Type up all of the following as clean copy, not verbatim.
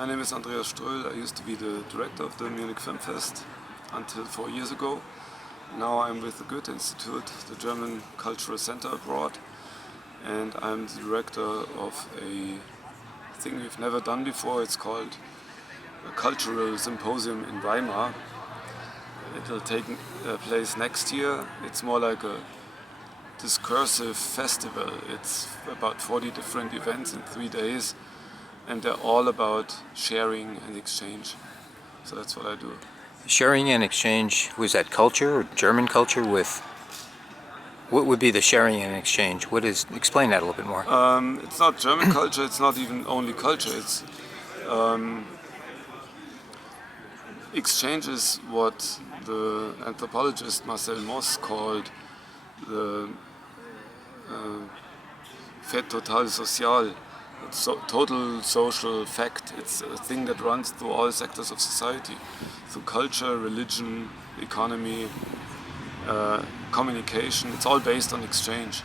My name is Andreas Ströhl. I used to be the director of the Munich Film Fest until 4 years ago. Now I'm with the Goethe Institute, the German cultural center abroad, and I'm the director of a thing we've never done before. It's called a Cultural Symposium in Weimar. It will take place next year. It's more like a discursive festival. It's about 40 different events in 3 days, and they're all about sharing and exchange. So that's what I do. Sharing and exchange, was that culture or German culture with, what would be the sharing and exchange? Explain that a little bit more. It's not German culture, it's not even only culture, it's exchange is what the anthropologist Marcel Mauss called the fait total social. It's total social fact. It's a thing that runs through all sectors of society, through culture, religion, economy, communication. It's all based on exchange.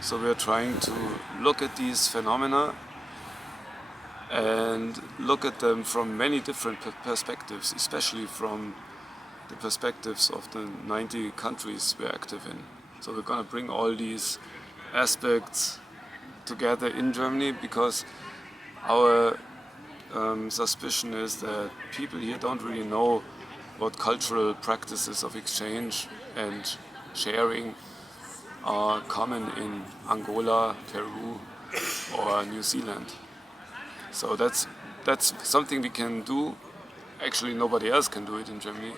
So we're trying to look at these phenomena and look at them from many different perspectives, especially from the perspectives of the 90 countries we're active in. So we're going to bring all these aspects together in Germany, because our suspicion is that people here don't really know what cultural practices of exchange and sharing are common in Angola, Peru, or New Zealand. So that's something we can do. Actually, nobody else can do it in Germany,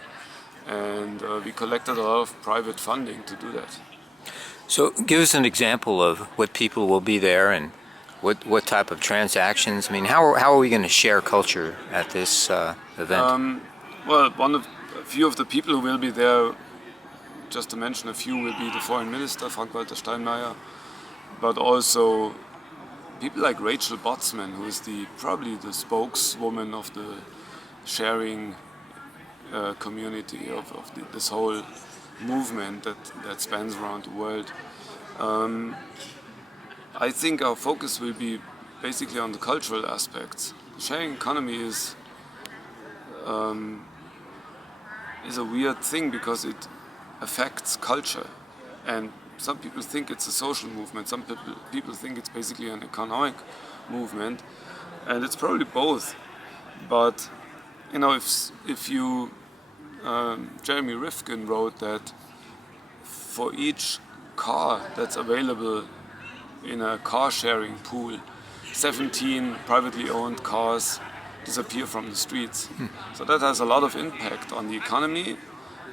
and we collected a lot of private funding to do that. So give us an example of what people will be there and what type of transactions. I mean, how are we going to share culture at this event? Well, a few of the people who will be there, just to mention a few, will be the Foreign Minister, Frank-Walter Steinmeier, but also people like Rachel Botsman, who is probably the spokeswoman of the sharing community of this whole movement that spans around the world. I think our focus will be basically on the cultural aspects. The sharing economy is a weird thing because it affects culture, and some people think it's a social movement, some people think it's basically an economic movement, and it's probably both. But you know, if you Jeremy Rifkin wrote that for each car that's available in a car sharing pool, 17 privately owned cars disappear from the streets. So that has a lot of impact on the economy,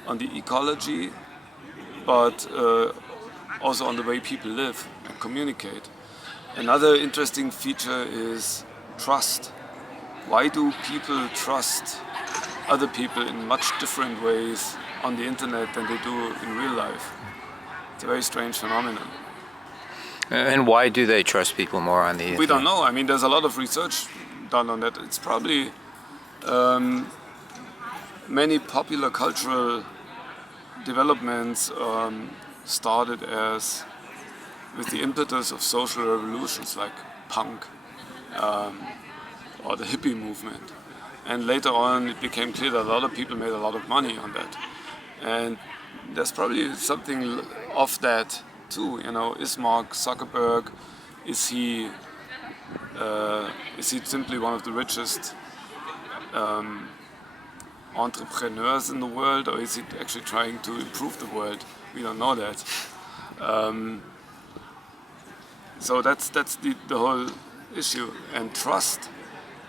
on the ecology, but also on the way people live and communicate. Another interesting feature is trust. Why do people trust other people in much different ways on the internet than they do in real life? It's a very strange phenomenon. And why do they trust people more on the internet? We don't know. I mean, there's a lot of research done on that. It's probably many popular cultural developments started with the impetus of social revolutions like punk or the hippie movement. And later on it became clear that a lot of people made a lot of money on that. And there's probably something of that too. You know, is Mark Zuckerberg, is he simply one of the richest entrepreneurs in the world, or is he actually trying to improve the world? We don't know that. So that's the whole issue. And trust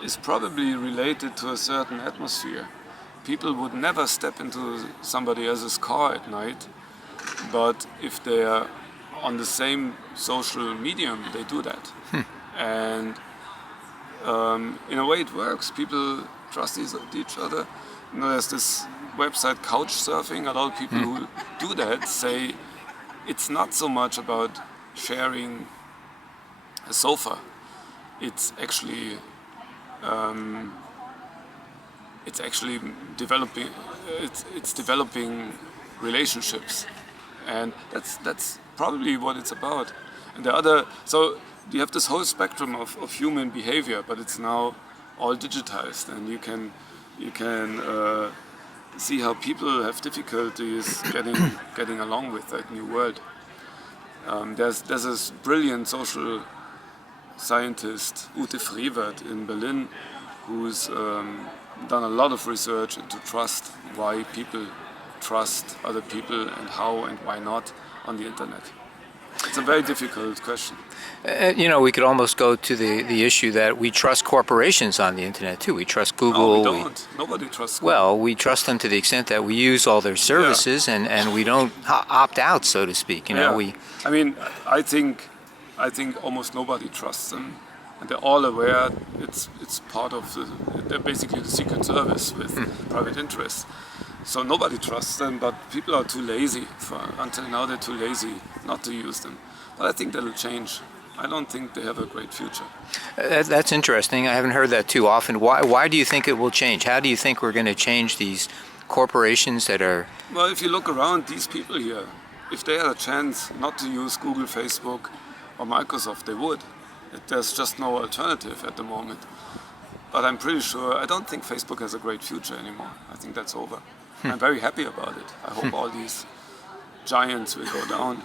is probably related to a certain atmosphere. People would never step into somebody else's car at night, but if they are on the same social medium, they do that. And in a way it works. People trust each other. You know, there's this website Couchsurfing. A lot of people who do that say it's not so much about sharing a sofa. It's actually developing. It's developing relationships, and that's probably what it's about. And so you have this whole spectrum of human behavior, but it's now all digitized, and you can see how people have difficulties getting along with that new world. There's this brilliant social scientist, Ute Frevert in Berlin, who's done a lot of research into trust, why people trust other people and how and why not on the internet. It's a very difficult question. We could almost go to the issue that we trust corporations on the internet too. We trust Google. No, we don't. Nobody trusts Google. Well, we trust them to the extent that we use all their services, and we don't opt out, so to speak. I mean, I think almost nobody trusts them, and they're all aware it's part of they're basically the Secret Service with private interests. So nobody trusts them, but people are too lazy. Until now, they're too lazy not to use them. But I think that'll change. I don't think they have a great future. That's interesting. I haven't heard that too often. Why do you think it will change? How do you think we're going to change these corporations that are... Well, if you look around, these people here, if they had a chance not to use Google, Facebook, or Microsoft, they would. There's just no alternative at the moment. But I'm pretty sure, I don't think Facebook has a great future anymore. I think that's over. I'm very happy about it. I hope all these giants will go down.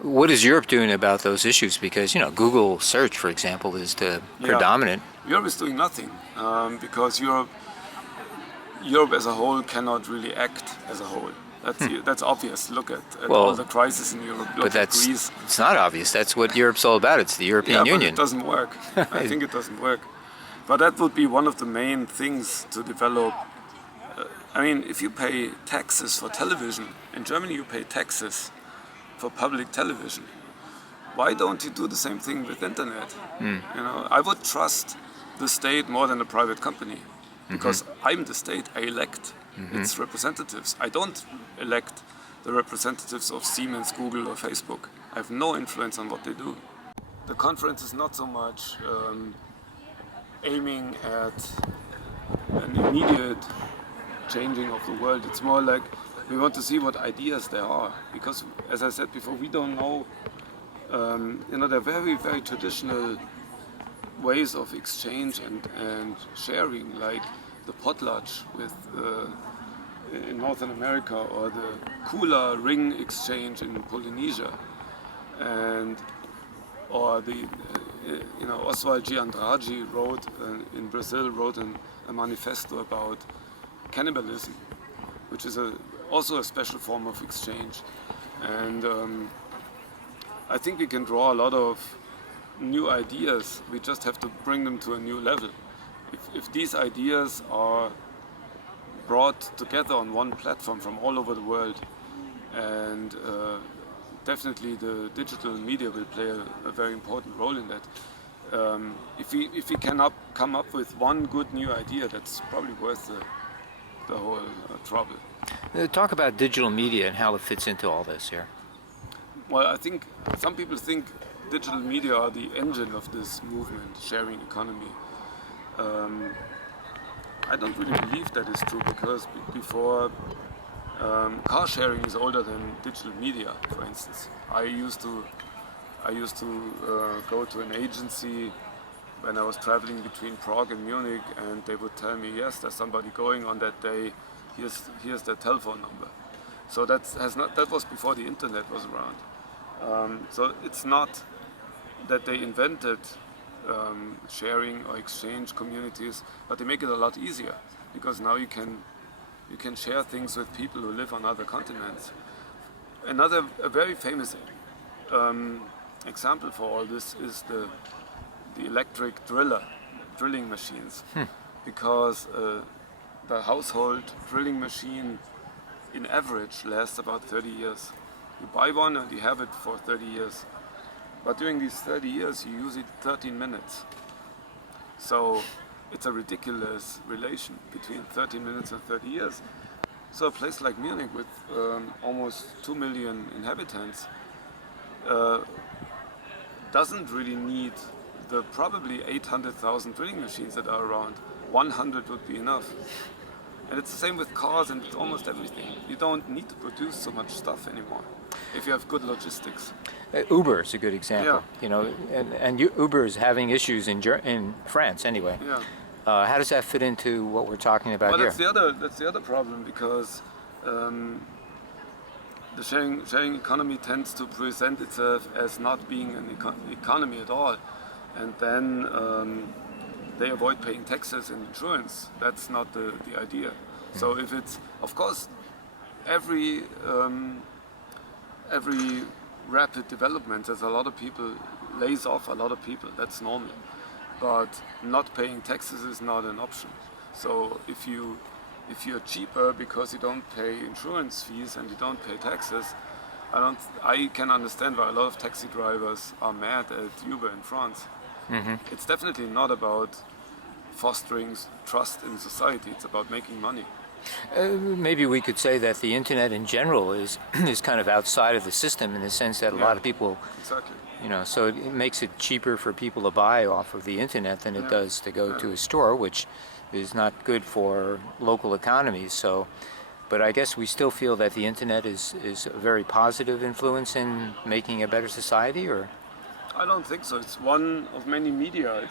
What is Europe doing about those issues? Because, Google search, for example, is the predominant. Europe is doing nothing because Europe as a whole cannot really act as a whole. That's obvious. Look at all the crises in Europe. Look at Greece. It's not obvious. That's what Europe's all about. It's the European Union. But it doesn't work. I think it doesn't work. But that would be one of the main things to develop. If you pay taxes for television, in Germany you pay taxes for public television. Why don't you do the same thing with internet? I would trust the state more than a private company, because I'm the state. I elect its representatives. I don't elect the representatives of Siemens, Google, or Facebook. I have no influence on what they do. The conference is not so much aiming at an immediate changing of the world. It's more like we want to see what ideas there are, because, as I said before, we don't know. There are very, very traditional ways of exchange and sharing, like the potlatch in Northern America, or the kula ring exchange in Polynesia, or the Oswald G. Andrade in Brazil wrote a manifesto about cannibalism, which is also a special form of exchange. And I think we can draw a lot of new ideas. We just have to bring them to a new level. If these ideas are brought together on one platform from all over the world, and definitely the digital media will play a very important role in that. If we can come up with one good new idea, that's probably worth the whole trouble. Talk about digital media and how it fits into all this here. Well, I think some people think digital media are the engine of this movement, sharing economy. I don't really believe that is true, because before car sharing is older than digital media. For instance, I used to go to an agency when I was traveling between Prague and Munich, and they would tell me, yes, there's somebody going on that day. Here's their telephone number. So that was before the internet was around. So it's not that they invented sharing or exchange communities, but they make it a lot easier, because now you can share things with people who live on other continents. A very famous example for all this is the electric drilling machines, because the household drilling machine in average lasts about 30 years. You buy one and you have it for 30 years. But during these 30 years you use it 13 minutes. So it's a ridiculous relation between 13 minutes and 30 years. So a place like Munich with almost 2 million inhabitants doesn't really need the probably 800,000 drilling machines that are around. 100 would be enough. And it's the same with cars and almost everything. You don't need to produce so much stuff anymore. if you have good logistics. Uber is a good example. Yeah. You know, and Uber is having issues in France anyway. Yeah. How does that fit into what we're talking about Well, here? that's the other problem, because the sharing economy tends to present itself as not being an economy at all, and then they avoid paying taxes and insurance. That's not the idea. So if it's, of course, every rapid development, there's a lot of people, lays off a lot of people, that's normal. But not paying taxes is not an option. So if you're cheaper because you don't pay insurance fees and you don't pay taxes, I can understand why a lot of taxi drivers are mad at Uber in France. It's definitely not about fostering trust in society, it's about making money. Maybe we could say that the internet in general is kind of outside of the system in the sense that a lot of people, Exactly. you know, so it makes it cheaper for people to buy off of the internet than it does to go to a store, which is not good for local economies. So, but I guess we still feel that the internet is a very positive influence in making a better society, or? I don't think so. It's one of many media.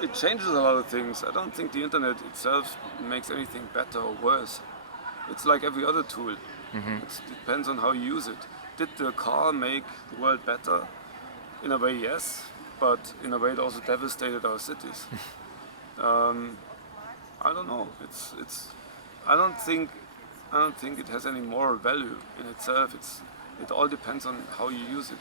It changes a lot of things. I don't think the internet itself makes anything better or worse. It's like every other tool. It depends on how you use it. Did the car make the world better? In a way, yes, but in a way it also devastated our cities. I don't know. I don't think it has any moral value in itself. It all depends on how you use it.